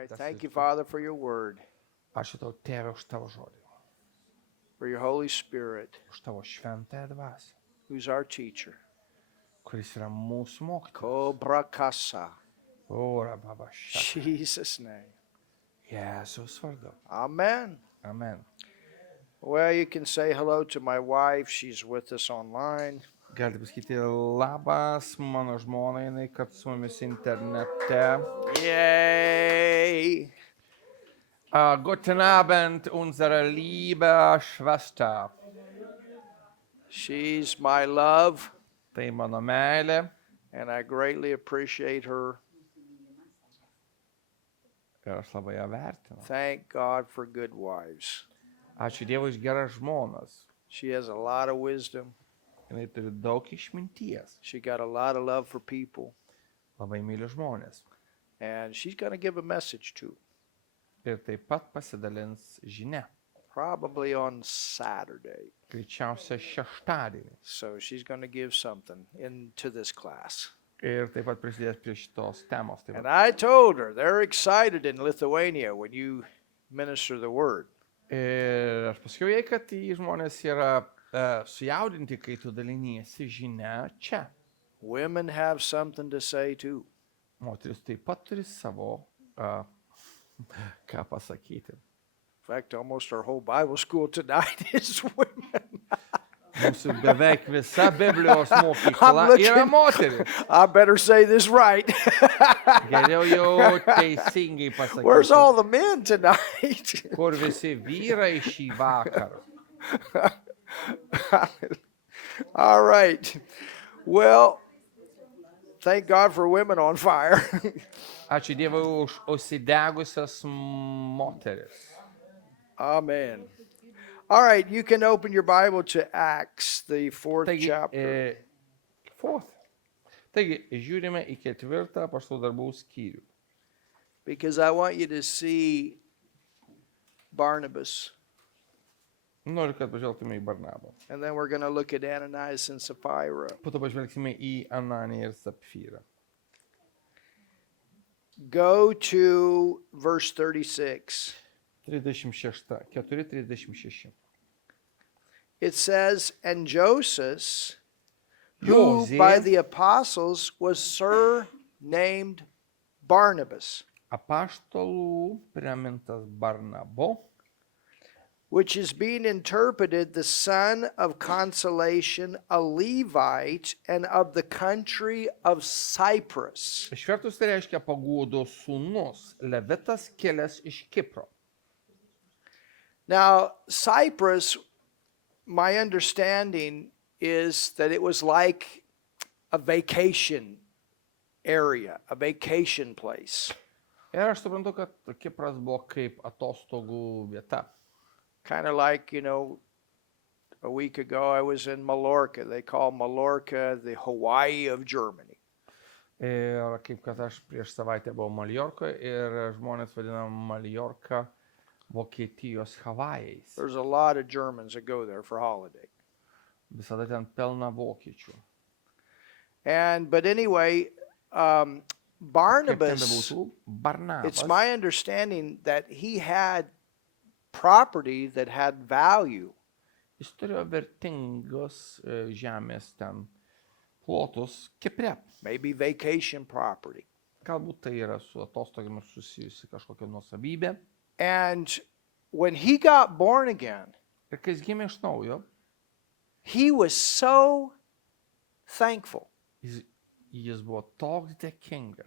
right. Thank you, Father, for your word, Ačiū tau, Tėve, už tavo žodį, for your Holy Spirit, už tavo šventąją dvasią, who's our teacher. kuris yra mūsų mokytojas. Kobrakasa. Ora baba šaka. Jesus' name. Jėzus vardu. Amen. Amen. Well, you can say hello to my wife. She's with us online. Galite pasakyti labas mano žmonai, jinai kad su mumis internete. Yay. Guten Abend, unsere liebe Schwester. She's my love, Tai mano meilė and I greatly appreciate her. ir aš labai ją vertinu. Thank God for good wives. Ačiū Dievui už geras žmonas. She has a lot of wisdom. Jinai turi daug išminties. She got a lot of love for people, Labai myli žmonės. and she's going to give a message too, Ir taip pat pasidalins žinia. probably on Saturday. Greičiausia šeštadienį. So she's going to give something into this class. Ir taip pat prisidės prie šitos temos. Taip And pat. I told her they're excited in Lithuania when you minister the word. Ir aš pasakiau jai, kad į žmonės yra sujaudinti, kai tu daliniesi žinia čia. Women have something to say too. Moteris taip pat turi savo, ką pasakyti. In fact, almost our whole Bible school tonight is women. Mūsų beveik visa Biblijos mokykla I'm looking- yra moteris. I better say this right. Geriau jau teisingai Where's all pasakyti. the men tonight? Kur visi vyrai šį vakarą. All right. Well, thank God for women on fire. Ačiū Dievui už užsidegusias moteris. Amen. All right, you can open your Bible to Acts, the 4th Taigi, chapter. Taigi, žiūrime į 4 apaštalų darbų skyrių. Because I want you to see Barnabas. Noriu, kad pažvelgtume į Barnabą. And then we're going to look at Ananias and Sapphira. Po to pažvelgsime į Ananiją ir Sapfyrą. Go to verse 36. 36, 4:36. It says, and Joseph, who by Jozė, the apostles was surnamed Barnabas, apaštalų pramintas Barnabo, which is being interpreted the son of consolation, a Levite, and of the country of Cyprus. išvertus tai reiškia paguodos sūnus, Levitas kilęs iš Kipro. Now, Cyprus, my understanding is that it was like a vacation area, a vacation place. Ir aš suprantu, kad Kipras buvo kaip atostogų vieta. Kind of like, a week ago I was in Mallorca. They call Mallorca the Hawaii of Germany. Ir kaip kad aš prieš savaitę buvau Maljorkoje ir žmonės vadina Maljorką Vokietijos Havajais. There's a lot of Germans that go there for holiday. Visada ten pelna vokiečių. But anyway, Kaip ten Barnabas, bebūtų, Barnabas. it's my understanding that he had property that had value. Jis turėjo vertingos žemės ten plotus Kipre. Maybe vacation property. Galbūt tai yra su atostogomis susijusi kažkokia nuosavybė. And when he got born again, Ir kai jis gimė iš naujo, he was so thankful. jis buvo toks dėkingas.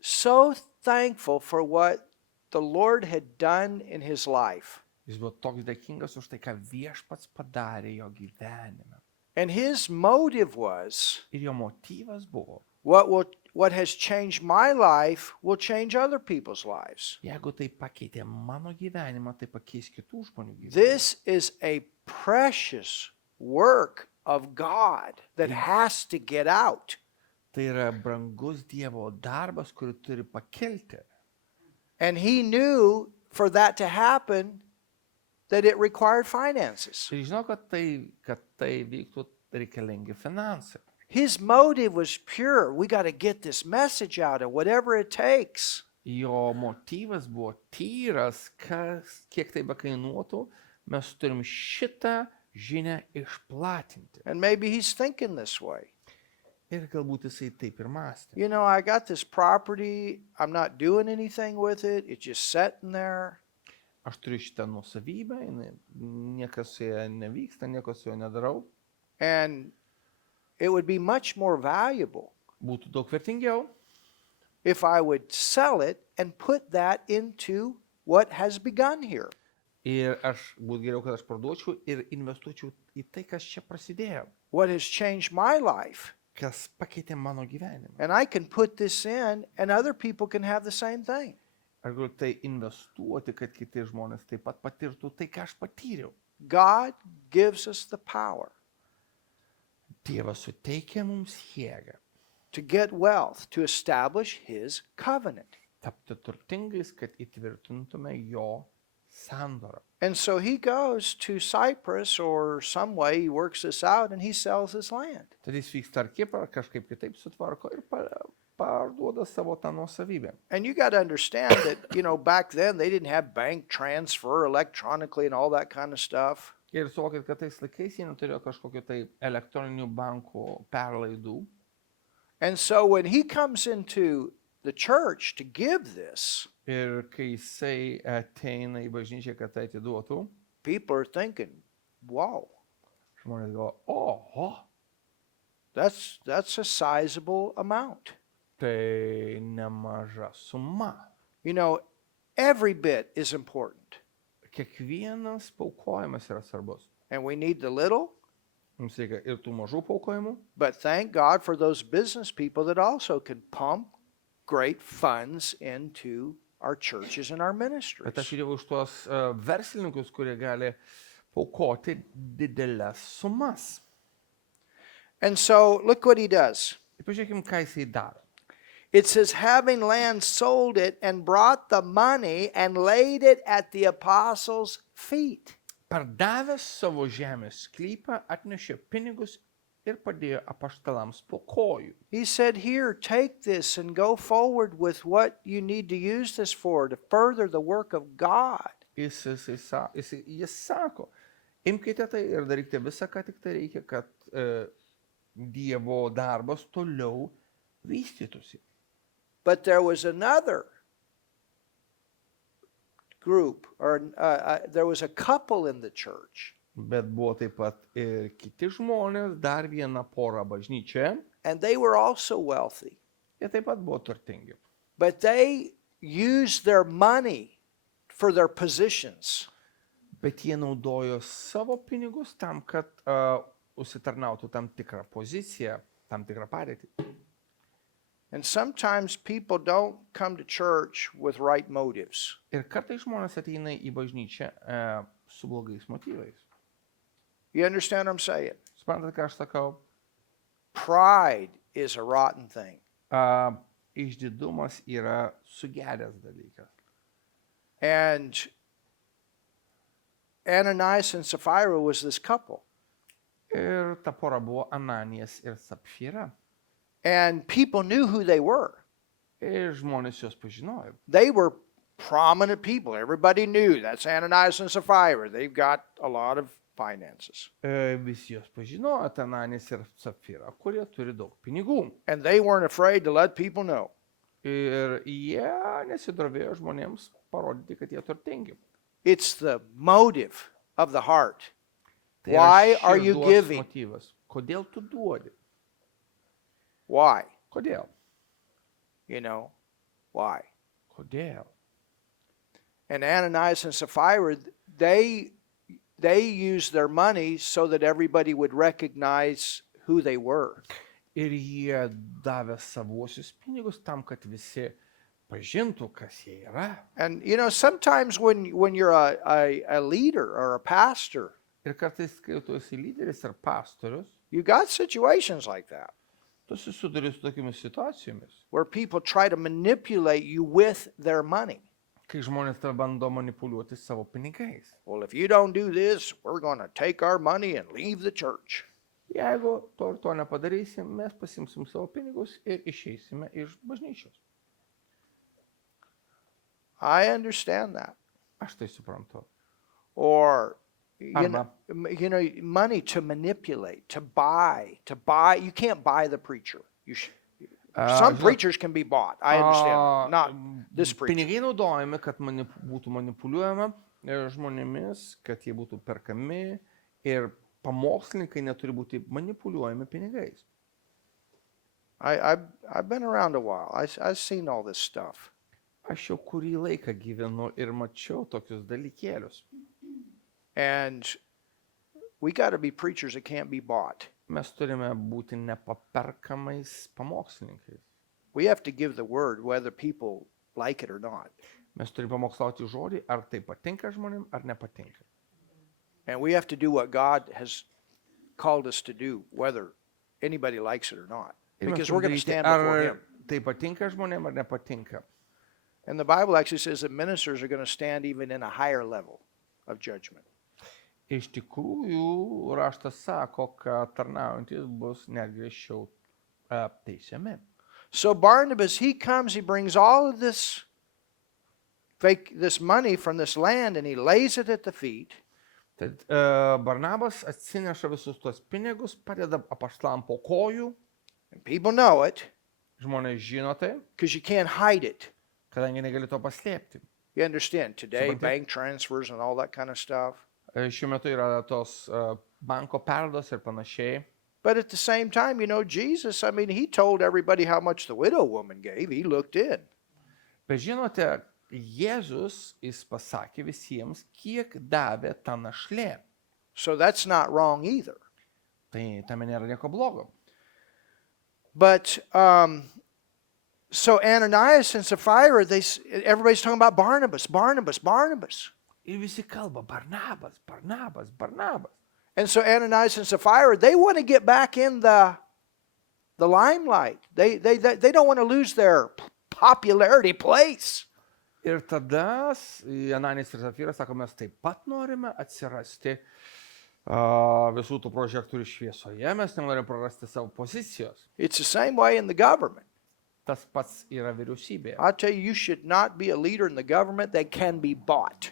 So thankful for what the Lord had done in his life. Jis buvo toks dėkingas už tai, ką viešpats padarė jo gyvenime. And his motive was, Ir jo motyvas buvo, what has changed my life will change other people's lives. jeigu tai pakeitė mano gyvenimą, tai pakeis kitų žmonių gyvenimą. This is a precious work of God that has to get out. Tai yra brangus Dievo darbas, kurį turi pakilti. And he knew for that to happen that it required finances. Ir žinau, kad tai vyktų reikalingi finansai. His motive was pure. We got to get this message out, and whatever it takes. Jo motyvas buvo tyras, kiek tai bekainuotų, mes turim šitą žinią išplatinti. And maybe he's thinking this way. Ir galbūt jisai taip ir mąstė. You know, I got this property. I'm not doing anything with it. It's just sitting there. Aš turiu šitą nuosavybę, niekas su ja nevyksta, nieko su ja nedarau. And it would be much more valuable Būtų daug vertingiau, if I would sell it and put that into what has begun here. ir būtų geriau, kad aš parduočiau ir investuočiau į tai, kas čia prasidėjo, What has changed my life. kas pakeitė mano gyvenimą. And I can put this in and other people can have the same thing. Aš galiu tai investuoti, kad kiti žmonės taip pat patirtų tai, ką aš patyriau. God gives us the power Dievas suteikia mums jėgą to get wealth, to establish his covenant. tapti turtingais, kad įtvirtintume jo sandorą. And so he goes to Cyprus or some way he works this out and he sells his land. Tad jis vyksta ar Kiprą, kažkaip kitaip sutvarko ir parduoda savo tą nuosavybę. And you got to understand that, you know, back then they didn't have bank transfer electronically and all that kind of stuff. Ir suvokit, kad tais laikais jie neturėjo kažkokiu tai elektroninių bankų perlaidų. And so when he comes into the church to give this, Ir kai jisai ateina į bažnyčią, kad tai atiduotų, people are thinking, whoa, žmonės galvoja, oho, that's a sizable amount. tai nemaža suma. You know, every bit is important. Kiekvienas paukojimas yra svarbus. And we need the little, Mums reikia ir tų mažų paukojimų, but thank God for those business people that also can pump great funds into our churches and our bet aš ministries. ir už tuos verslininkus, kurie gali paukoti didelės sumas. And so look what he does. Ir pažiūrėkime, ką jisai daro. It says, having land, sold it and brought the money and laid it at the apostles' feet. Pardavęs savo žemės sklypą, atnešė pinigus ir padėjo apaštalams po kojų. He said, here, take this and go forward with what you need to use this for to further the work of God. Jis sako, imkite tai ir darykite visą, ką tik tai reikia, kad Dievo darbas toliau vystytųsi. But there was another group, or there was a couple in the church, Bet buvo taip pat ir kiti žmonės, dar viena pora bažnyčia, and they were also wealthy. jie taip pat buvo turtingi. But they used their money for their positions. Bet jie naudojo savo pinigus tam, kad užsitarnautų tam tikrą poziciją, tam tikrą padėtį. And sometimes people don't come to church with right motives. Ir kartais žmonės ateina į bažnyčią su blogais motyvais. You understand what I'm saying? Suprantat, ką aš sakau? Pride is a rotten thing. Išdidumas yra sugedęs dalykas. And Ananias and Sapphira was this couple. Ir ta pora buvo Ananijas ir Sapfyra. And people knew who they were. Ir žmonės juos pažinojo. They were prominent people. Everybody knew that's Ananias and Sapphira. They've got a lot of finances. Visi juos pažinojo, Ananijas ir Sapfyra, kurie turi daug pinigų. And they weren't afraid to let people know. Ir jie nesidrovėjo žmonėms parodyti, kad jie turtingi. It's the motive of the heart. Tai yra Why are you širdos giving? motyvas. Kodėl tu duodi? Why? Kodėl? You know, why? Kodėl? And Ananias and Sapphira, they used their money so that everybody would recognize who they were. Ir jie davė savuosius pinigus tam, kad visi pažintų, kas jie yra. And you know, sometimes when you're a leader or a pastor, Ir kartais, kai tu esi lyderis ar pastorius, you got situations like that tu susiduri su tokiamis situacijomis, where people try to manipulate you with their money. kai žmonės tave bando manipuliuoti savo pinigais. Well, if you don't do this, we're going to take our money and leave the church. Jeigu to ir to nepadarysim, mes pasimsim savo pinigus ir išeisime iš bažnyčios. I understand that. Aš tai suprantu. Or, Arba. money to manipulate, to buy. You can't buy the preacher. Some Žinot, preachers can be bought. I understand that. Not this preacher. Pinigai naudojami, kad būtų manipuliuojama žmonėmis, kad jie būtų perkami ir pamokslininkai neturi būti manipuliuojami pinigais. I've been around a while. I've seen all this stuff. Aš jau kurį laiką gyvenu ir mačiau tokius dalykėlius. And we got to be preachers that can't be bought. Mes turime būti nepaperkamais pamokslininkais. We have to give the word whether people like it or not. Mes turime pamokslauti žodį, ar tai patinka žmonėm, ar nepatinka. And we have to do what God has called us to do, whether anybody likes it or not. Ir mes Because we're going to turime stand daryti, before ar Him. tai patinka žmonėm, ar nepatinka. And the Bible actually says that ministers are going to stand even in a higher level of judgment. Iš tikrųjų, raštas sako, kad tarnaujantis bus net griežčiau teisiami. So Barnabas, he comes, he brings all of this money from this land and he lays it at the feet. Tad Barnabas atsineša visus tuos pinigus, padeda apaštalam po kojų. And people know it Žmonės žino tai, because you can't hide it. kadangi negali to paslėpti. You understand? Today, Suprantate? bank transfers and all that kind of stuff. Šiuo metu yra tos banko perdos ir panašiai. But at the same time, Jesus, he told everybody how much the widow woman gave. He looked in. Bet žinote, Jėzus, jis pasakė visiems, kiek davė ta našlė. So that's not wrong either. Tai tame nėra nieko blogo. But so Ananias and Sapphira, everybody's talking about Barnabas. Ir visi kalba, Barnabas, Barnabas, Barnabas. And so Ananias and Sapphira, they want to get back in the limelight. They don't want to lose their popularity place. Ir tada Ananis ir Safyras sako, mes taip pat norime atsirasti visų tų prožektorių šviesoje, mes nenorime prarasti savo pozicijos. It's the same way in the government. Tas pats yra vyriausybėje. I tell you should not be a leader in the government that can be bought.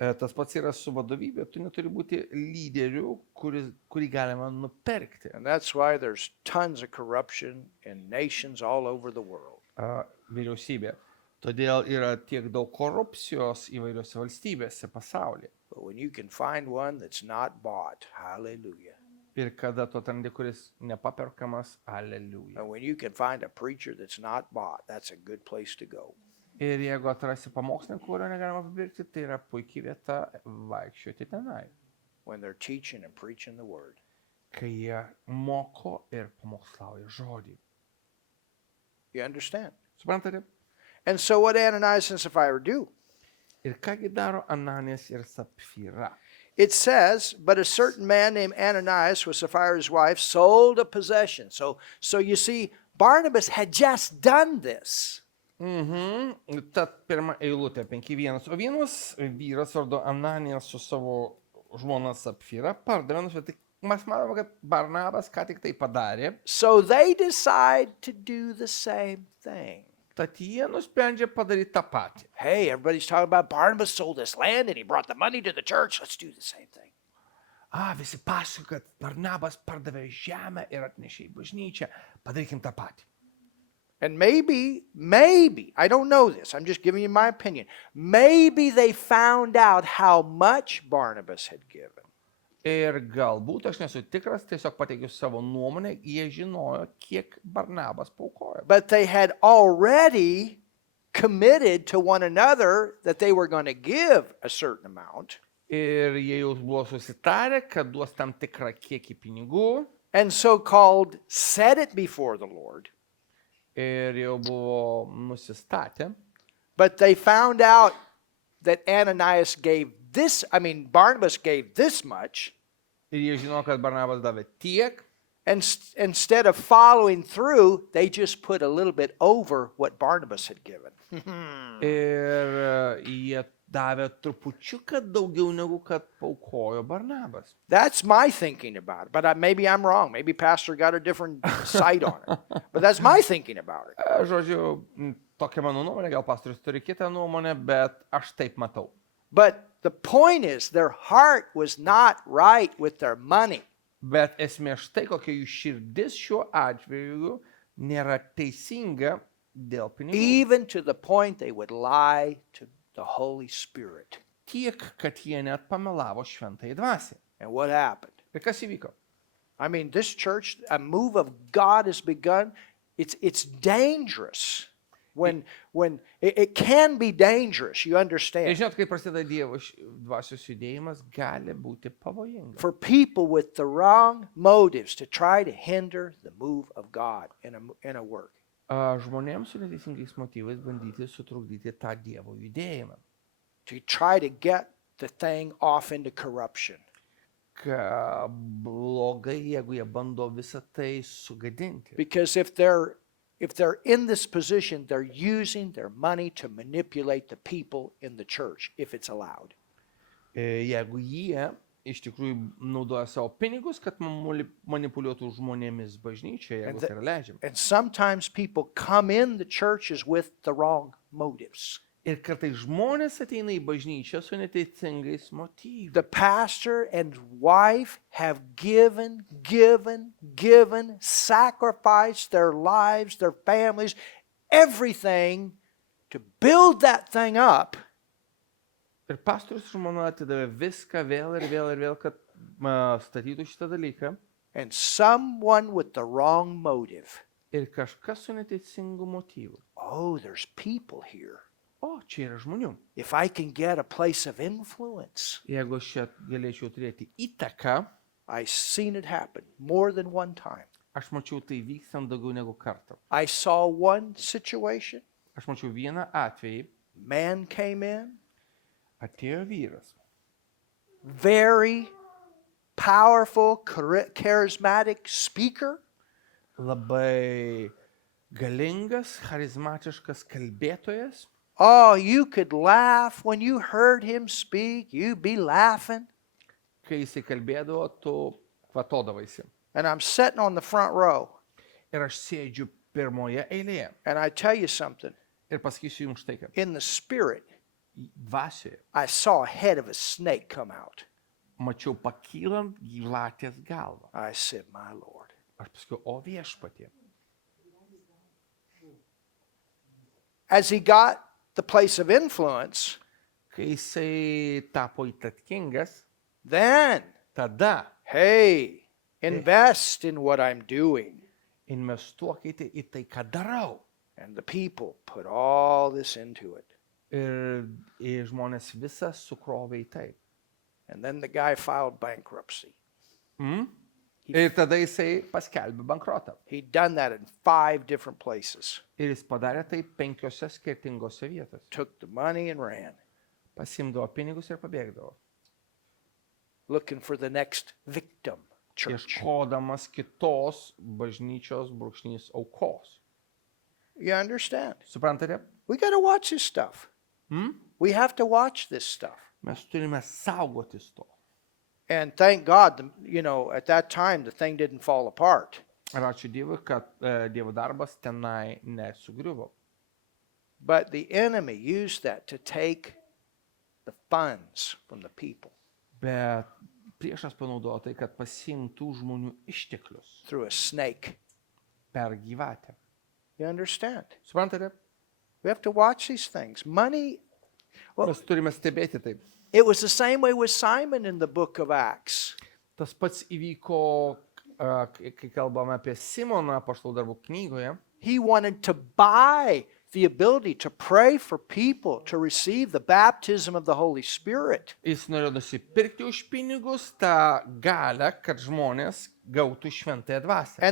Tas pats yra su vadovybė, tu neturi būti lyderiu, kurį galima nupirkti. And that's why there's tons of corruption in nations all over the world. Vyriausybė. Todėl yra tiek daug korupcijos įvairiose valstybėse pasaulyje. But when you can find one that's not bought, hallelujah. Ir kada tu atrandi, kuris nepaperkamas, aleliuja. And when you can find a preacher that's not bought, that's a good place to go. Ir jeigu atrasi pamokslininką, kurio negalima papirkti, tai yra puikiai vieta vaikščioti tenai. When they're teaching and preaching the word. Kai jie moko ir pamokslauja žodį. You understand? Suprantate? And so what Ananias and Sapphira do? Ir kągi daro Ananijas ir Sapfyra? It says, but a certain man named Ananias was Sapphira's wife, sold a possession. So you see, Barnabas had just done this. Tad pirma eilutė 5.1. O vienas vyras vardu Ananijas su savo žmona Sapfyra pardavė nusipirkti. Mes matome, kad Barnabas ką tik tai padarė. So they decide to do the same thing. Tad jie nusprendžia padaryti tą patį. Hey, everybody's talking about Barnabas sold this land and he brought the money to the church. Let's do the same thing. Visi pasakoja, kad Barnabas pardavė žemę ir atnešė į bažnyčią. Padarykim tą patį. And maybe, I don't know this, I'm just giving you my opinion. Maybe they found out how much Barnabas had given. Ir galbūt, aš nesu tikras, tiesiog pateikiu savo nuomonę, jie žinojo, kiek Barnabas paukojo. But they had already committed to one another that they were going to give a certain amount. Ir jie jau buvo susitarę, kad duos tam tikrą kiekį pinigų. And so-called said it before the Lord. Ir jau buvo nusistatę. But they found out that Barnabas gave this much. Ir jie žino, kad Barnabas davė tiek. And instead of following through, they just put a little bit over what Barnabas had given. Ir jie davė trupučiuką daugiau negu kad paukojo Barnabas. That's my thinking about it. But maybe I'm wrong. Maybe Pastor got a different sight on it. But that's my thinking about it. Žodžiu, tokia mano nuomonė, gal pastorius turi kitą nuomonę, bet aš taip matau. But the point is, their heart was not right with their money. Bet esmė štai, kokia jų širdis šiuo atveju nėra teisinga dėl pinigų. Even to the point they would lie to the Holy Spirit. Tiek, kad jie net pamelavo šventai dvasiai. And what happened? Ir kas įvyko? I mean, this church, a move of God has begun. It's dangerous. When it can be dangerous, you Ir understand. žinot, kai prasideda Dievo dvasios judėjimas, gali būti pavojinga. For people with the wrong motives to try to hinder the move of God in a work. Žmonėms su neteisingais motyvais bandyti sutrukdyti tą Dievo judėjimą. To try to get the thing off into corruption. Ką blogai, jeigu jie bando visą tai sugadinti. Because if they're in this position, they're using their money to manipulate the people in the church, if it's allowed. Jeigu jie iš tikrųjų naudoja savo pinigus, kad manipuliuotų žmonėmis bažnyčioje, jeigu tai yra leidžiama. And sometimes people come in the churches with the wrong motives. Ir kartais žmonės ateina į bažnyčią su neteisingais motyvais. The pastor and wife have given, sacrificed their lives, their families, everything to build that thing up. Ir pastorius žmona atidavė viską vėl ir vėl ir vėl, kad statytų šitą dalyką. And someone with the wrong motive. Ir kažkas su neteisingu motyvu. Oh, there's people here. O, čia yra žmonių. If I can get a place of influence. Jeigu aš čia galėčiau turėti įtaką, I've seen it happen more than one time. aš mačiau tai vykstant daugiau negu kartą. I saw one situation. Aš mačiau vieną atvejį, Man came in, atėjo vyras. very powerful, charismatic speaker. Labai galingas, charizmatiškas kalbėtojas. Oh, you could laugh when you heard him speak. You'd be laughing. Kai jisai kalbėdavo, tu kvatodavaisi. And I'm sitting on the front row. Ir aš sėdžiu pirmoje eilėje. And I tell you something. Ir pasakysiu jums štai ką. In the spirit, Dvasioje I saw a head of a snake come out. mačiau pakylant gyvatės galvą. I said, my Lord. Aš pasakiau, o viešpatie. As he got the place of influence, Kai jisai tapo įtakingas, then, tada hey, invest in what I'm doing. investuokite į tai, ką darau. And the people put all this into it. Ir žmonės visą sukrovė į tai. And then the guy filed bankruptcy. Ir tada jisai paskelbė bankrotą. He'd done that in 5 different places. Ir jis padarė tai 5 skirtingose vietose. Took the money and ran, Pasimdavo pinigus ir pabėgdavo. looking for the next victim church. Ieškodamas kitos bažnyčios brūkšnys aukos. You understand? Suprantate? We got to watch this stuff. We have to watch this stuff. Mes turime saugotis to. And thank God, at that time, the thing didn't fall apart. Ir ačiū Dievui, kad Dievo darbas tenai nesugriuvo. But the enemy used that to take the funds from the people Bet priešas panaudojo tai, kad pasimtų žmonių išteklius through a snake. per gyvatę. You understand? Suprantate? We have to watch these things. Money, Mes turime stebėti taip. it was the same way with Simon in the book of Acts. Tas pats įvyko, kai kalbame apie Simoną apaštalų darbų knygoje. He wanted to buy the ability to pray for people to receive the baptism of the Holy Spirit. Jis norėjo nusipirkti už pinigus tą galę, kad žmonės gautų šventąją dvasią.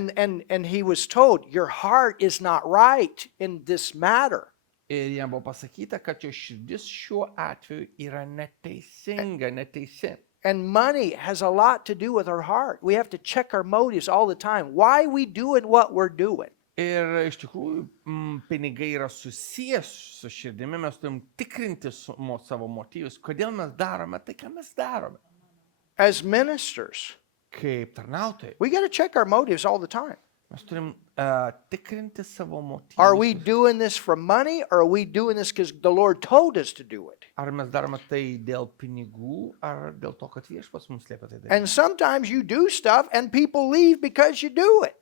And he was told, your heart is not right in this matter. Ir jam buvo pasakyta, kad jo širdis šiuo atveju yra neteisinga, neteisi. And money has a lot to do with our heart. We have to check our motives all the time. Why we doing what we're doing? Ir iš tikrųjų pinigai yra susijęs su širdimi, mes turim tikrinti savo motyvus, kodėl mes darome tai, ką mes darome. As ministers, Kaip tarnautojai, we got to check our motives all the time. Mes turim tikrinti savo Are we motyvus. doing this for money, or are we doing this because the Lord told us to do it? Ar mes darome tai dėl pinigų, ar dėl to, kad viešpats mums liepia tai daryti. And sometimes you do stuff and people leave because you do it.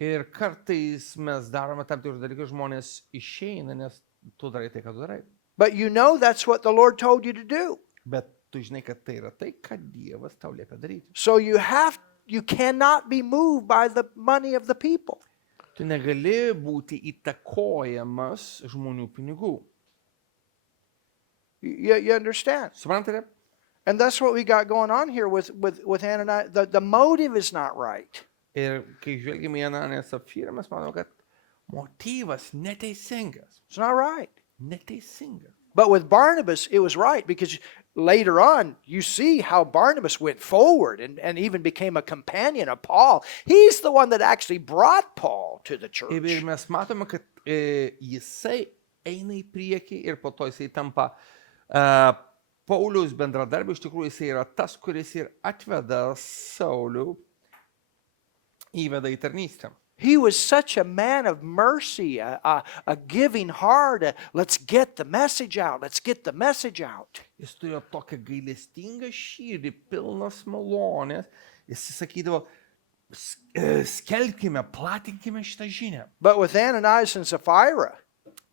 Ir kartais mes darome tam tikrus dalykus, žmonės išeina, nes tu darai tai, ką tu darai. But you know that's what the Lord told you to do. Bet tu žinai, kad tai yra tai, ką Dievas tau liepia daryti. So you cannot be moved by the money of the people. Tu negali būti įtakojamas žmonių pinigų. You understand? Suprantate? And that's what we got going on here with Ananias. The motive is not right. Ir kai žvelgime į Ananiją ir Safyrą, mes matome, kad motyvas neteisingas. It's not right. Neteisingas. But with Barnabas, it was right, because later on, you see how Barnabas went forward and even became a companion of Paul. He's the one that actually brought Paul to the Ir church. mes matome, kad jisai eina į priekį ir po to jisai tampa Pauliaus bendradarbiu. Iš tikrųjų, jisai yra tas, kuris ir atveda Saulių, įveda į tarnystę. He was such a man of mercy, a giving heart. Let's get the message out. Let's get the message out. Jis turėjo tokią gailestingą širdį, pilnas malonės. Jis sakydavo, skelbkime, platinkime šitą žinią. But with Ananias and Sapphira,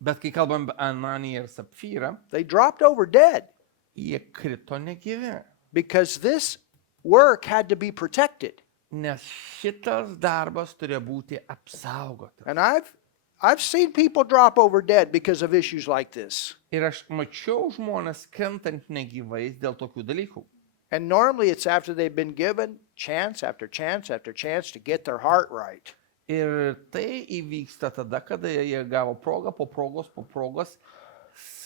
Bet kai kalbam apie Ananiją ir Sapfyrą, they dropped over dead jie krito negyvi. because this work had to be protected. Nes šitas darbas turėjo būti apsaugotas. And I've seen people drop over dead because of issues like this. Ir aš mačiau žmonės krentant negyvais dėl tokių dalykų. And normally it's after they've been given chance after chance after chance to get their heart right. Ir tai įvyksta tada, kada jie gavo progą po progos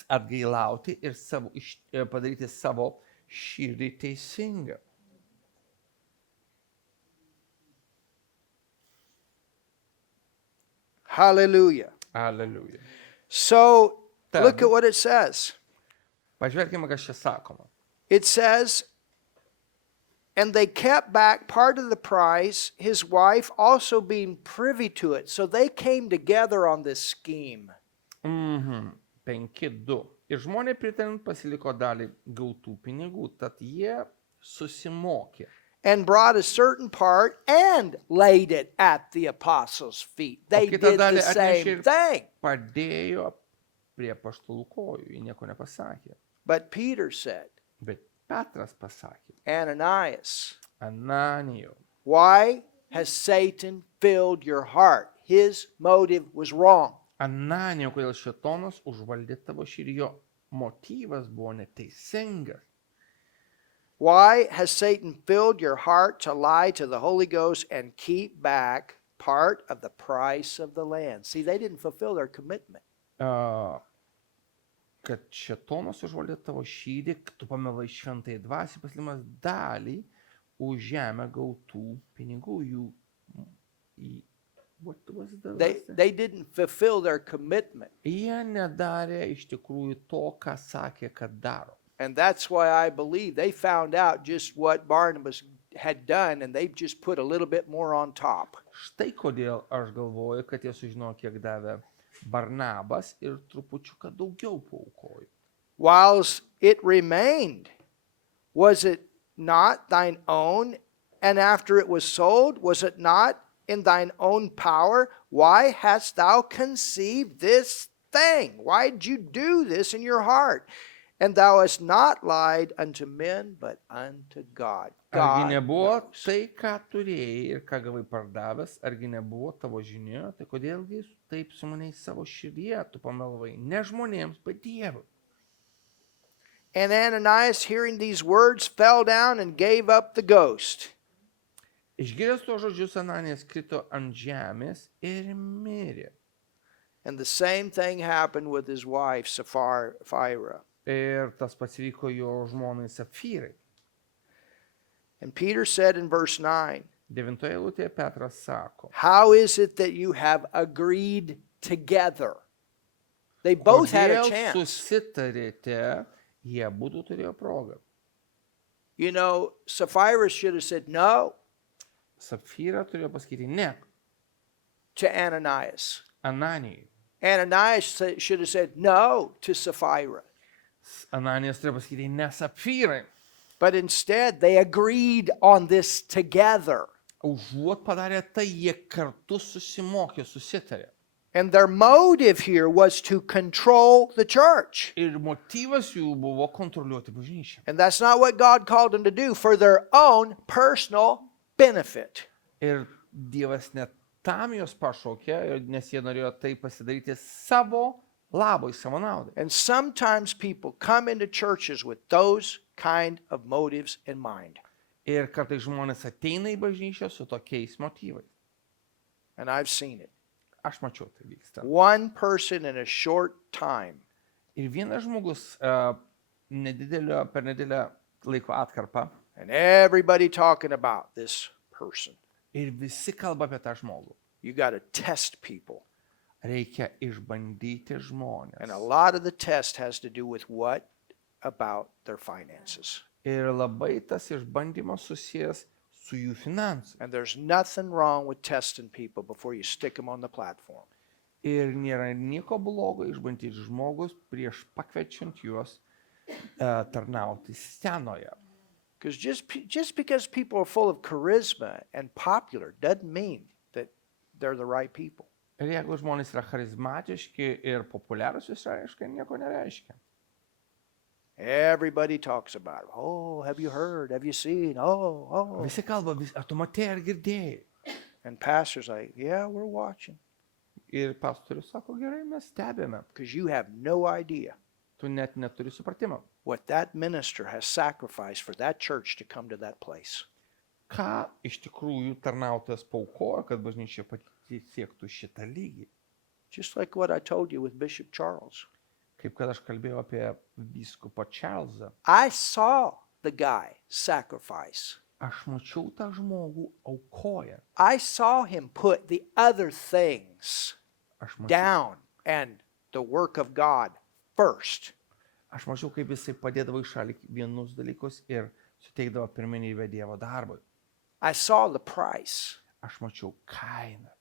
atgailauti ir padaryti savo širdį teisingą. Hallelujah. Aleliuja. So Tad- look at what it says. Pažvelkime, kas čia sakoma. It says, and they kept back part of the price, his wife also being privy to it. So they came together on this scheme. 5:2. Ir žmonės pritarint pasiliko dalį gautų pinigų, tad jie susimokė. And brought a certain part and laid it at the apostles' feet. They kita did the dalį atnešė same ir- thing. Padėjo prie apaštalų kojų, jie nieko nepasakė. But Peter said, Bet Petras pasakė, Ananias, Ananijau, why has Satan filled your heart? His motive was wrong. Ananijau, kodėl šėtonas užvaldė tavo širdį, jo motyvas buvo neteisingas. Why has Satan filled your heart to lie to the Holy Ghost and keep back part of the price of the land? See, they didn't fulfill their commitment. Kad šėtonas užvaldė tavo širdį, kad tu pamelai šventai dvasiai, paslimas dalį už žemę gautų pinigų jų. What was the last thing? They didn't fulfill their commitment. Jie nedarė iš tikrųjų to, ką sakė, kad daro. And that's why I believe they found out just what Barnabas had done, and they just put a little bit more on top. Štai kodėl aš galvoju, kad jie sužinojo, kiek davė Barnabas ir trupučiuką daugiau paaukojo. Whilst it remained, was it not thine own? And after it was sold, was it not in thine own power? Why hast thou conceived this thing? Why did you do this in your heart? And thou hast not lied unto men, but unto God. Argi God nebuvo knows. tai, ką turėjai ir ką gavai pardavęs, argi nebuvo tavo žinioje, tai kodėlgi taip su maniai savo širdyje tu pamelavai, ne žmonėms, bet Dievui. And Ananias, hearing these words, fell down and gave up the ghost. Išgirdęs tuos žodžius, Ananijas krito ant žemės ir mirė. And the same thing happened with his wife, Sapphira. Ir tas pats vyko jo žmonai Safyrai. And Peter said in verse 9, 9 eilutėje Petras sako, how is it that you have agreed together? They both had a kodėl chance. susitarėte, jie būtų turėjo progą. You know, Sapphira should have said no. Safyra turėjo pasakyti ne. to Ananias. Ananijai. Should have said no to Sapphira. Ananijas turėjo pasakyti ne Sapfyrai. But instead, they agreed on this together. Užuot padarė tai, jie kartu susimokė, susitarė. And their motive here was to control the church. Ir motyvas jų buvo kontroliuoti bažnyčią. And that's not what God called them to do for their own personal benefit. Ir Dievas net tam juos pašaukė, nes jie norėjo tai pasidaryti savo labui, savo naudai. And sometimes people come into churches with those kind of motives in mind. Ir kartais žmonės ateina į bažnyčią su tokiais motyvais. And I've seen it. Aš mačiau tai vyksta. One person in a short time Ir vienas žmogus per nedidelę laiko atkarpą and everybody talking about this person. ir visi kalba apie tą žmogų. You got to test people. Reikia išbandyti And a žmonės. lot of the test has to do with what about their finances. Ir labai tas išbandymas susijęs su jų finansais. And there's nothing wrong with testing people before you stick them on the platform. Ir nėra nieko blogo išbandyti žmogus prieš pakviečiant juos tarnauti scenoje. Because just because people are full of charisma and popular doesn't mean that they're the right people. Ir jeigu žmonės yra charizmatiški ir populiarūs, jis reiškia nieko nereiškia. Everybody talks about it. Oh, have you heard? Have you seen? Oh. Visi kalba, ar tu matei ar girdėjai? And pastors like, yeah, we're watching. Ir pastorius sako, gerai, mes stebėme. Because you have no idea Tu net neturi supratimo. what that minister has sacrificed for that church to come to that place. Ką iš tikrųjų tarnautojas paukojo, kad bažnyčia pasiektų šitą lygį. Just like what I told you with Bishop Charles. Kaip kad aš kalbėjau apie vyskupą Čarlzą. I saw the guy sacrifice. Aš mačiau tą žmogų aukojant. I saw him put the other things Aš mačiau, down and the work of God first. aš mačiau, kaip jisai padėdavo į šalį vienus dalykus ir suteikdavo pirmenybę Dievo darbui. I saw the price. Aš mačiau kainą.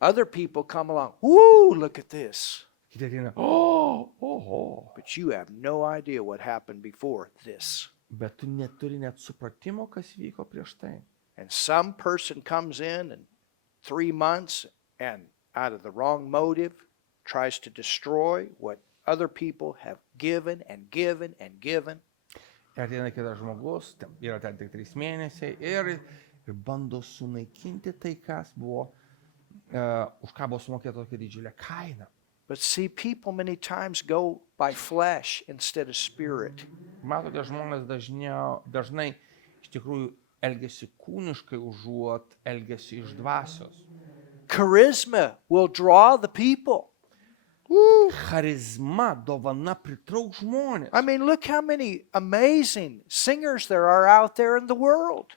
Other people come along, woo, look at this. Kiti ateina, oho. But you have no idea what happened before this. Bet tu neturi net supratimo, kas vyko prieš tai. And some person comes in 3 months and out of the wrong motive tries to destroy what other people have given and given and given. Ir ateina kitas žmogus, yra ten tik 3 mėnesiai ir bando sunaikinti tai, kas buvo, už ką buvo sumokėta tokia didžiulė kaina. But see, people many times go by flesh instead of spirit. Matote, žmonės dažnai iš tikrųjų elgesi kūniškai užuot elgesi iš dvasios. Charisma will draw the people. Charizma, dovana pritrauks žmonės. I mean, look how many amazing singers there are out there in the world.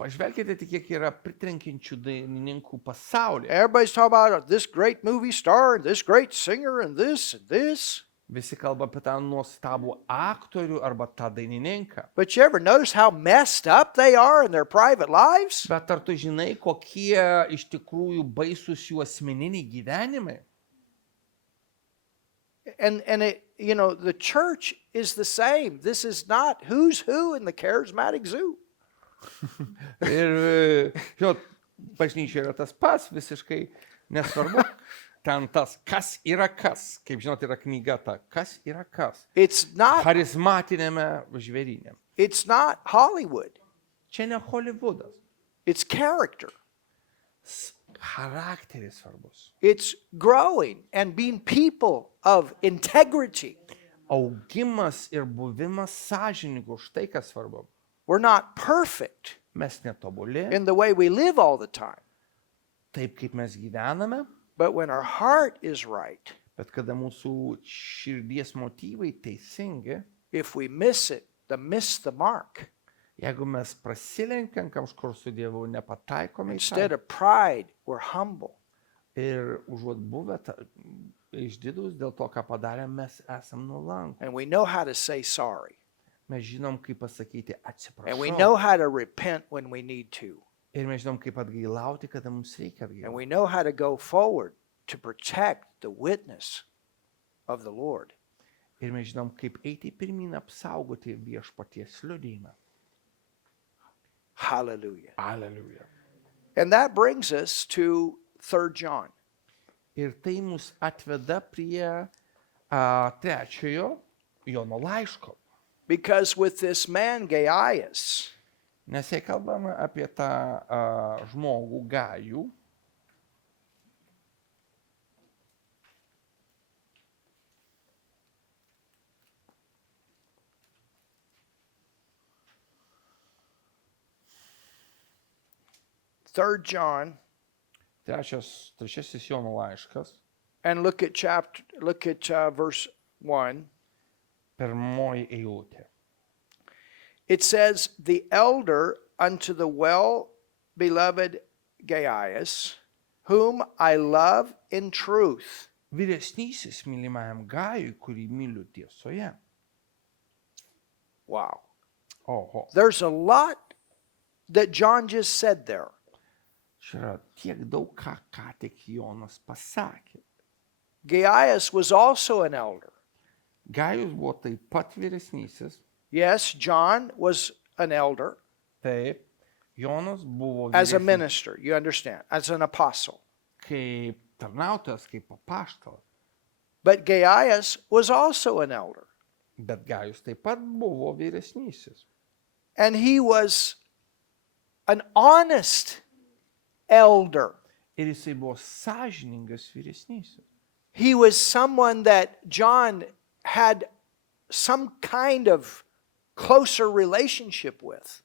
Pažvelkite tik, kiek yra pritrenkiančių dainininkų pasaulyje. Everybody's talking about this great movie star and this great singer and this and this. Visi kalba apie tą nuostabų aktorių arba tą dainininką. But you ever notice how messed up they are in their private lives? Bet ar tu žinai, kokie iš tikrųjų baisus jų asmeniniai gyvenimai? And it, you know, the church is the same. This is not who's who in the charismatic zoo. Ir, žinot, bažnyčia yra tas pats, visiškai nesvarbu. Ten tas, kas yra kas. Kaip žinot, yra knyga ta, kas yra kas. It's not Charizmatinėme žvėryne. it's not Hollywood. Čia ne Hollywoodas. It's character. Charakteris svarbus. It's growing and being people of integrity. Augimas ir buvimas sąžininku, štai kas svarbu. We're not perfect Mes netobuli, in the way we live all the time. taip kaip mes gyvename, But when our heart is right, bet kada mūsų širdies motyvai teisingi, if we miss it, miss the mark. jeigu mes prasilenkiam kažkur su Dievu, nepataikome į Instead tą of pride, we're humble. ir užuot buvę išdidus dėl to, ką padarėm, mes esam nuolankūs. And we know how to say sorry. Mes žinom, kaip pasakyti And we atsiprašau. know how to repent when we need to. Ir mes žinom, kaip atgailauti, kada mums reikia And atgailauti. we know how to go forward to protect the witness of the Lord. Ir mes žinom, kaip eiti pirmin apsaugoti viešpaties liudijimą. Hallelujah. Aleliuja. And that brings us to 3 John. Ir tai mus atveda prie trečiojo Jono laiško. Because with this man, Gaius, Nes jei kalbame apie tą žmogų Gajų, Third John, trečiasis Jono laiškas, and look at verse 1. pirmoji eilutė. It says, "The elder unto the well-beloved Gaius, whom I love in truth." Vyresnysis mylimajam Gajui, kurį myliu tiesoje. Wow. Oho, There's a lot that John just said there. čia yra tiek daug, ką tik Jonas pasakė. Gaius was also an elder. Gajus buvo taip pat vyresnysis, Yes, John was an elder taip, Jonas buvo as a vyresnysis minister, you understand, as an apostle. kaip tarnautojas, kaip apaštalas. But Gaius was also an elder. Bet Gajus taip pat buvo vyresnysis. And he was an honest elder. Ir jisai buvo sąžiningas vyresnysis. He was someone that John had some kind of closer relationship with.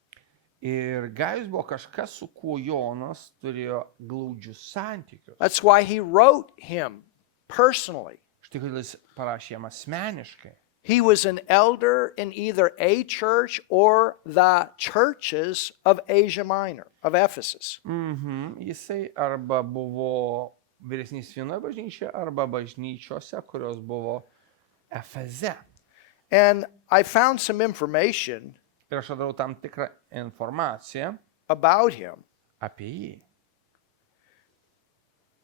Ir Gajus buvo kažkas, su kuo Jonas turėjo glaudžius santykius. That's why he wrote him personally. Štai kodėl jis parašė jam asmeniškai. He was an elder in either a church or the churches of Asia Minor, of Ephesus. Jisai arba buvo vyresnys vienoje bažnyčioje, arba bažnyčiose, kurios buvo Efeze. And I found some information Ir aš radau tam tikrą informaciją about him. apie jį.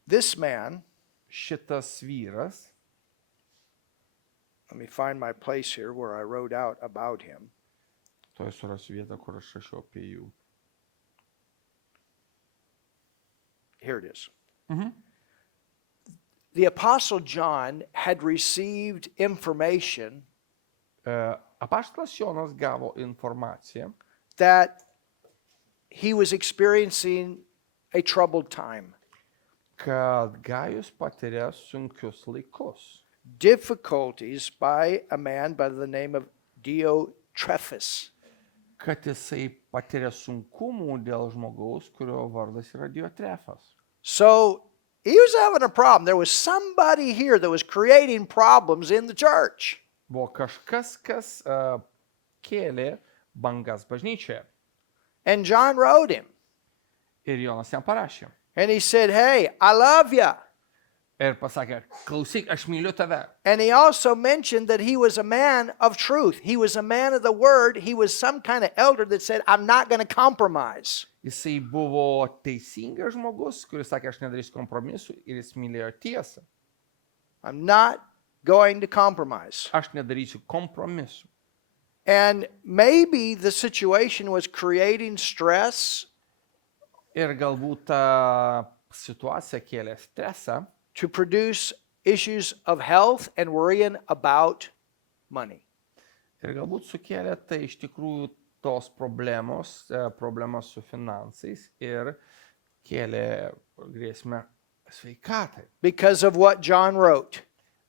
This man, Šitas vyras, let me find my place here where I wrote out about him. toj surasiu vietą, kur aš rašiau apie jų. Here it is. Mhm. The Apostle John had received information Apaštalas Jonas gavo informaciją, that he was experiencing a troubled time, kad Gajus patiria sunkius laikus. difficulties by a man by the name of Diotrephes. Kad jisai patiria sunkumų dėl žmogaus, kurio vardas yra Diotrefas. So he was having a problem. There was somebody here that was creating problems in the church. Buvo kažkas, kas kėlė bangas bažnyčioje. And John wrote him. Ir Jonas jam parašė. And he said, "Hey, I love you." Ir pasakė, klausyk, aš myliu tave. And he also mentioned that he was a man of truth. He was a man of the word. He was some kind of elder that said, "I'm not going to compromise." Jisai buvo teisingas žmogus, kuris sakė, aš nedarysiu kompromisų ir jis mylėjo tiesą. I'm not going to compromise. Aš nedarysiu kompromisų. And maybe the situation was creating stress Ir galbūt ta situacija kėlė stresą, to produce issues of health and worrying about money. ir galbūt sukėlė tai iš tikrųjų tos problemos su finansais ir kėlė grėsmę sveikatai. Because of what John wrote.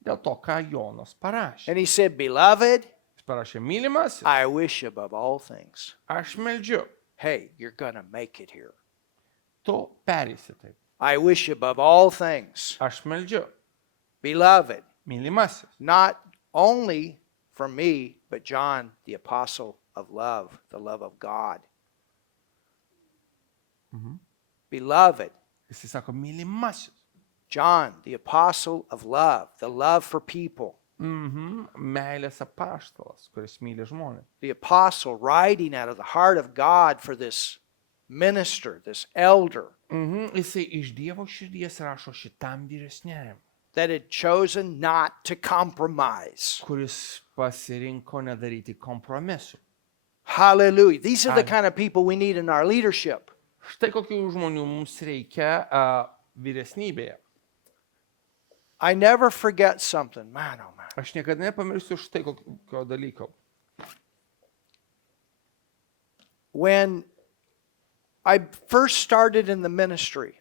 Dėl to, ką Jonas parašė. And he said, "Beloved, Jis parašė, mylimasis, I wish above all things, aš meldžiu, hey, you're going to make it here. tu pereisi taip. I wish above all things, Aš meldžiu, beloved, mylimasis, not only for me, but John, the apostle of love, the love of God. Beloved, jis sako, mylimasis. John, the apostle of love, the love for people. Meilės apaštalas, kuris myli žmonės. The apostle writing out of the heart of God for this minister, this elder Jisai iš Dievo širdies rašo šitam vyresniajam, that had chosen not to compromise. kuris pasirinko nedaryti kompromisų. Hallelujah. These are the Amen. kind of people we need in our leadership. Štai kokių žmonių mums reikia vyresnybėje. I never forget something. Man, oh man. Aš niekada nepamirsiu štai kokio dalyko. When I first started in the ministry,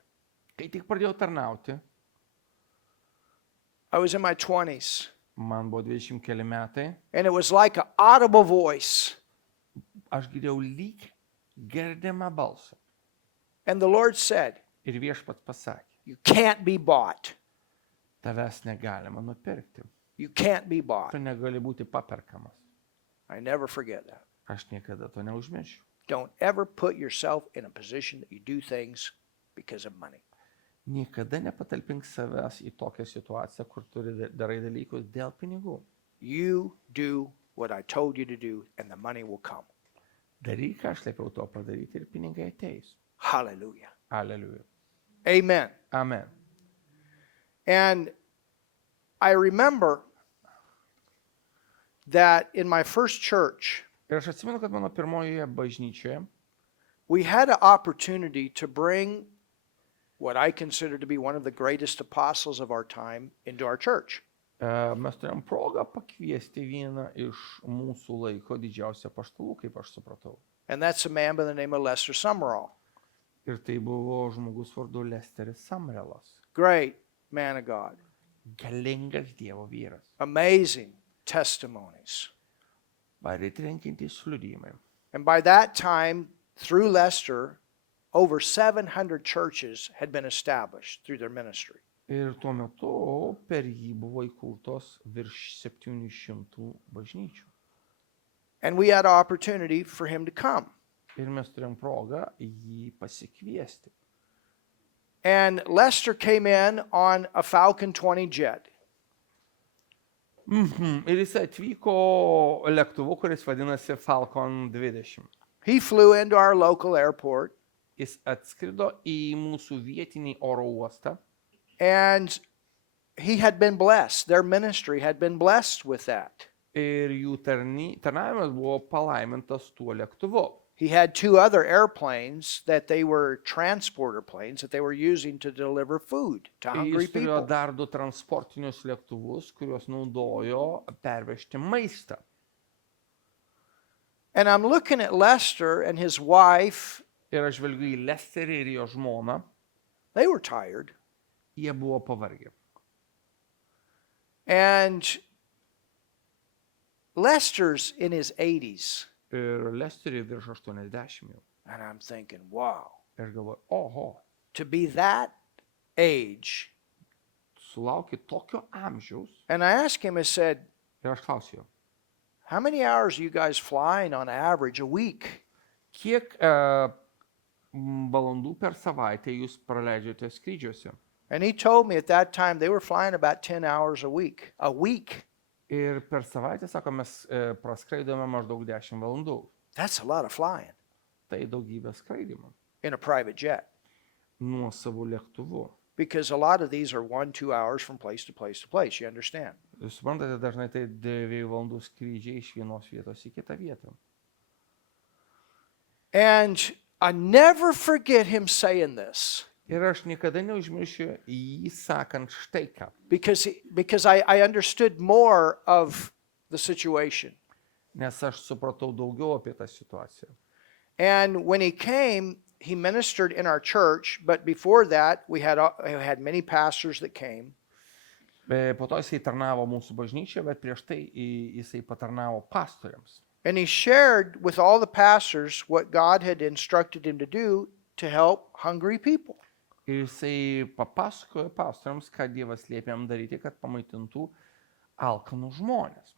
Kai tik pradėjau tarnauti, I was in my 20s, man buvo 20 keli metai, and it was like an audible voice. aš girdėjau lyg girdimą balsą. And the Lord said, Ir Viešpats pasakė, you can't be bought. tavęs negalima nupirkti, You can't be bought. tu negali būti paperkamas. I never forget that. Aš niekada to neužmiršiu. Don't ever put yourself in a position that you do things because of money. Niekada nepatalpink savęs į tokią situaciją, kur darai dalykus dėl pinigų. You do what I told you to do, and the money will come. Daryk, ką aš liepiau to padaryti ir pinigai ateis. Hallelujah. Aleliuja. Amen. Amen. And I remember that in my first church, Ir aš atsimenu, kad mano pirmojoje bažnyčioje we had an opportunity to bring what I consider to be one of the greatest apostles of our time into our church. mes turėjom progą pakviesti vieną iš mūsų laiko didžiausią apaštalų, kaip aš supratau. And that's a man by the name of Lester Summerall. Ir tai buvo žmogus vardu Lesteris Samrelas. Great man of God. Galingas Dievo vyras. Amazing testimonies. Paritrenkintis liudijimai. And by that time, through Lester, over 700 churches had been established through their ministry. Ir tuo metu per jį buvo įkurtos virš 700 bažnyčių. And we had an opportunity for him to come. Ir mes turėjom progą jį pasikviesti. And Lester came in on a Falcon 20 jet. Ir jis atvyko lėktuvu, kuris vadinasi Falcon 20. He flew into our local airport, Jis atskrido į mūsų vietinį oro uostą and he had been blessed. Their ministry had been blessed with that. ir jų tarnavimas buvo palaimintas tuo lėktuvu. He had two other airplanes that they were transporter planes that they were using to deliver food to hungry Jis turėjo people. dar du transportinius lėktuvus, kuriuos naudojo pervežti maistą. And I'm looking at Lester and his wife. Ir aš žvelgiu į Lesterį ir jo žmoną, They were tired. jie buvo pavargę. And Lester's in his 80s. Ir Lesteriui virš 80 jau. And I'm thinking, wow, Ir aš galvoju, oho, to be that age. sulaukė tokio amžiaus. And I asked him, I said, Ir aš klausiu jo, how many hours are you guys flying on average a week? kiek valandų per savaitę jūs praleidžiate skrydžiuose? And he told me at that time they were flying about 10 hours a week. A week. Ir per savaitę, sako, mes praskraidome maždaug 10 valandų. That's a lot of flying Tai daugybė skraidimų. in a private jet. Nuosavų lėktuvų. Because a lot of these are 1-2 hours from place to place to place. You understand? Jūs suprantate, dažnai tai 2 valandų skrydžiai iš vienos vietos į kitą vietą. And I never forget him saying this. Ir aš niekada neužmiršiu jį sakant štai ką. Because I understood more of the situation. Nes aš supratau daugiau apie tą situaciją. And when he came, he ministered in our church, but before that, we had many pastors that came. Po to jisai tarnavo mūsų bažnyčioje, bet prieš tai jisai patarnavo pastoriams. And he shared with all the pastors what God had instructed him to do to help hungry people. Ir jisai papasakojo pastoriams, ką Dievas liepė jam daryti, kad pamaitintų alkanus žmonės.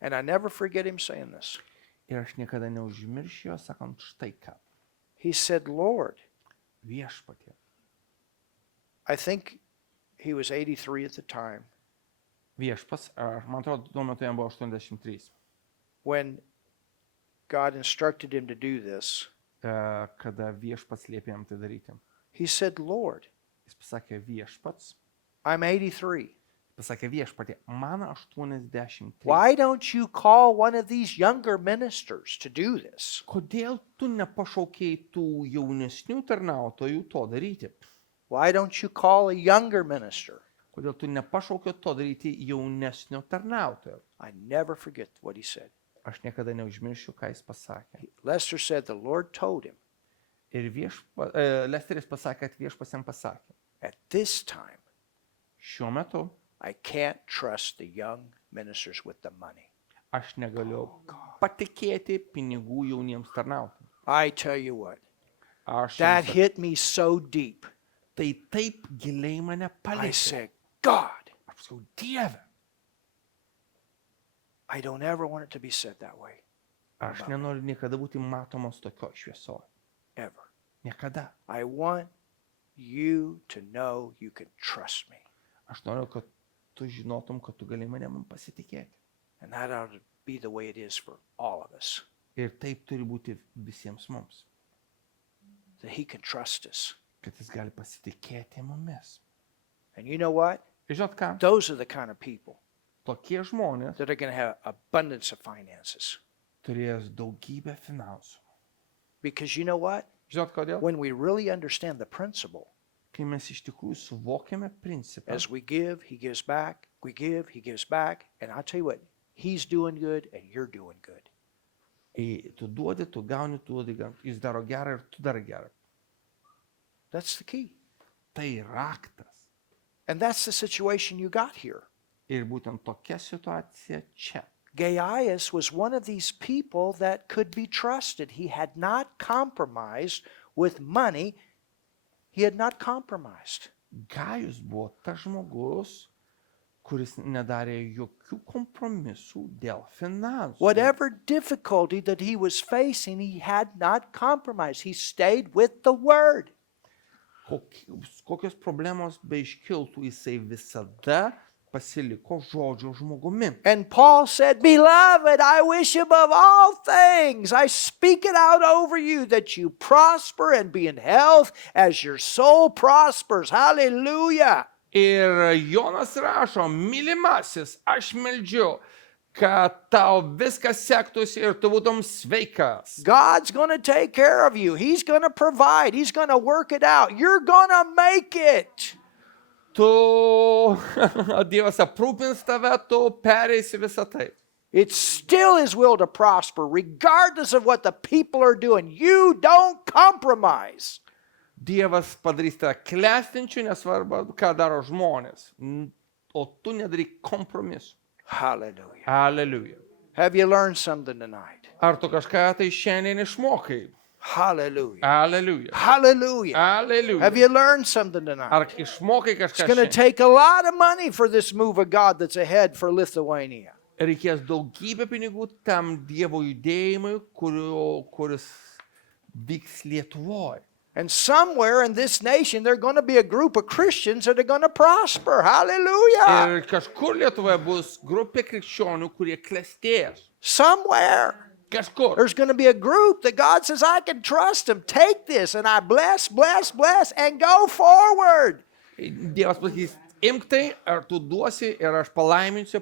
And I never forget him saying this. Ir aš niekada neužmiršiu jo sakant štai ką. He said, Lord, Viešpatie. I think he was 83 at the time, Viešpas, man atrodo, tuo metu jam buvo 83. when God instructed him to do this. kada viešpats liepė jam tai daryti. He said, Lord, Jis pasakė viešpats, I'm 83. pasakė viešpatė, man 83. Why don't you call one of these younger ministers to do this? Kodėl tu nepašaukėjai tų jaunesnių tarnautojų to daryti? Why don't you call a younger minister? Kodėl tu nepašaukė to daryti jaunesnio tarnautojo? I never forget what he said. Aš niekada neužmiršiu, ką jis pasakė. Lester said the Lord told him, Ir Lesteris pasakė, kad viešpats jam pasakė, at this time, šiuo metu I can't trust the young ministers with the money. aš negaliu patikėti pinigų jauniems tarnautojams. I tell you what, Aš that jums- hit me so deep. tai taip giliai mane I palietė. said, God, Aš sakau, Dieve, I don't ever want it to be said that way, aš nenoriu niekada būti matomas tokio šviesoje. ever. Niekada. I want you to know you can trust me. Aš noriu, kad tu žinotum, kad tu gali man pasitikėti. And that ought to be the way it is for all of us, Ir taip turi būti visiems mums, that he can trust us. kad jis gali pasitikėti mumis. And you know what? Žinot ką? Those are the kind of people Tokie žmonės that are going to have abundance of finances. turės daugybę finansų. Because you know what? Žinot kodėl? When we really understand the principle, Kai mes iš tikrųjų suvokiame principą, as we give, he gives back, we give, he gives back, and I'll tell you what, he's doing good and you're doing good. tu duodi, tu gauni, tu duodi, jis daro gerą ir tu darai gerą. That's the key. Tai raktas. And that's the situation you got here. Ir būtent tokia situacija čia. Gaius was one of these people that could be trusted. He had not compromised with money. He had not compromised. Gajus buvo tas žmogus, kuris nedarė jokių kompromisų dėl finansų. Whatever difficulty that he was facing, he had not compromised. He stayed with the word. Kokios problemos beiškiltų, jisai visada pasiliko žodžio žmogumi. And Paul said, Beloved, I wish above all things, I speak it out over you, that you prosper and be in health as your soul prospers. Hallelujah. Ir Jonas rašo, mylimasis, aš meldžiu, kad tau viskas sektųsi ir tu būtum sveikas. God's going to take care of you. He's going to provide. He's going to work it out. You're going to make it. Dievas aprūpins tave, tu pereisi visą tai. It's still His will to prosper, regardless of what the people are doing. You don't compromise. Dievas padarys tave klestinčiu, nesvarbu, ką daro žmonės. O tu nedaryk kompromisų. Hallelujah. Aleliuja. Have you learned something tonight? Ar tu kažką tai šiandien išmokai? Hallelujah. Aleliuja. Hallelujah. Aleliuja. Have you learned something tonight? Ar išmokai kažką It's going to šiandien? take a lot of money for this move of God that's ahead for Lithuania. Reikės daugybę pinigų tam Dievo judėjimui, kuris vyks Lietuvoje. And somewhere in this nation, there are going to be a group of Christians that are going to prosper. Hallelujah. Ir kažkur Lietuvoje bus grupė krikščionių, kurie klestės. Somewhere. Kažkur. There's going to be a group that God says, I can trust them. Take this. And I bless, and go forward. Dievas pasakys, imk tai, ar tu duosi, ir aš palaiminsiu.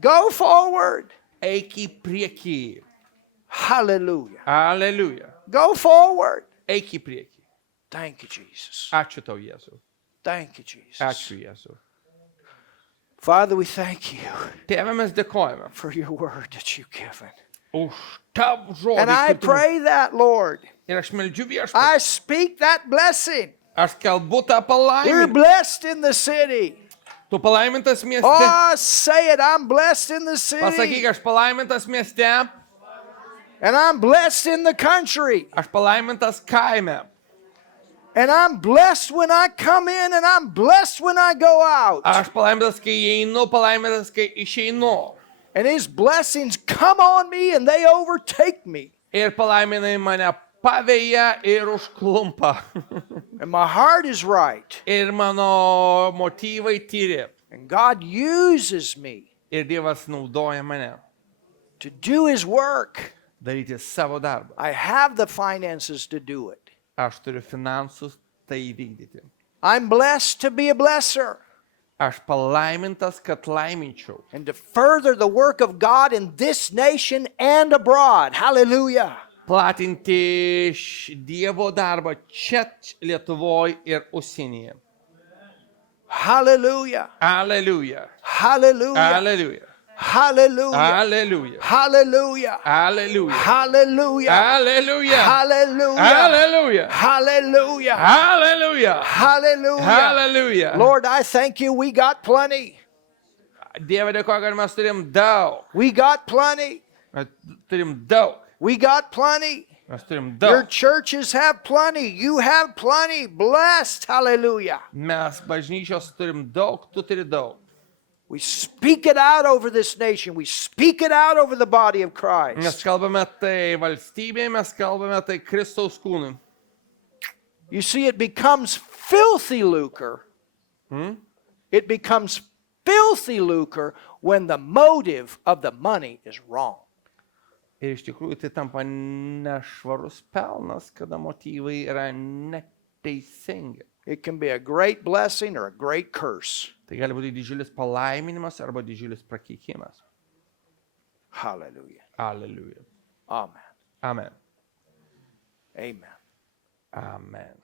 Go forward. Eik į priekį. Hallelujah. Aleliuja. Go forward. Eik į priekį. Thank you, Jesus. Ačiū tau, Jėzau. Thank you, Jesus. Ačiū, Jėzau. Father, we thank you Tėve, mes dėkojame for your word that you've given. už tavo žodį. And I kurį tu- pray that, Lord, Ir aš meldžiu viešpatį. I speak that blessing. Aš kalbu tą We're palaiminimą. blessed in the city. Tu palaimintas mieste. Oh, say it. I'm blessed in the Pasakyk, city. aš palaimintas mieste. And I'm blessed in the country. Aš palaimintas kaime. And I'm blessed when I come in and I'm blessed when I go out. Aš palaimintas, kai įeinu, palaimintas, kai išeinu. And His blessings come on me and they overtake me. Ir palaiminai mane paveja ir užklumpa. And my heart is right. Ir mano motyvai tyri. And God uses me Ir Dievas naudoja mane. to do His work. daryti savo darbą. I have the finances to do it. Aš turiu finansus tai vykdyti. I'm blessed to be a blesser Aš palaimintas, kad laiminčiau. and to further the work of God in this nation and abroad. Hallelujah. Platinti Dievo darbą čia Lietuvoje ir užsienyje. Hallelujah. Aleliuja. Hallelujah. Aleliuja. Hallelujah. Aleliuja. Hallelujah. Aleliuja. Hallelujah. Aleliuja. Hallelujah. Aleliuja. Hallelujah. Hallelujah. Hallelujah. Hallelujah. Lord, I thank you. We got plenty. Dieve, dėkoju, kad mes turim daug. We got plenty. Mes turim daug. We got plenty. Mes turim Your daug. churches have plenty. You have plenty. Blessed. Hallelujah. Mes bažnyčios turim daug, tu turi daug. We speak it out over this nation. We speak it out over the body of Mes Christ. kalbame tai valstybėje, mes kalbame tai Kristaus kūnui. You see, it becomes filthy lucre. It becomes filthy lucre when the motive of the money is wrong. Ir iš tikrųjų tai tampa nešvarus pelnas, kada motyvai yra neteisingi. It can be a great blessing or a great curse. Tai gali būti didžiulis palaiminimas arba didžiulis prakeikimas. Hallelujah. Aleliuja. Amen. Amen. Amen. Amen.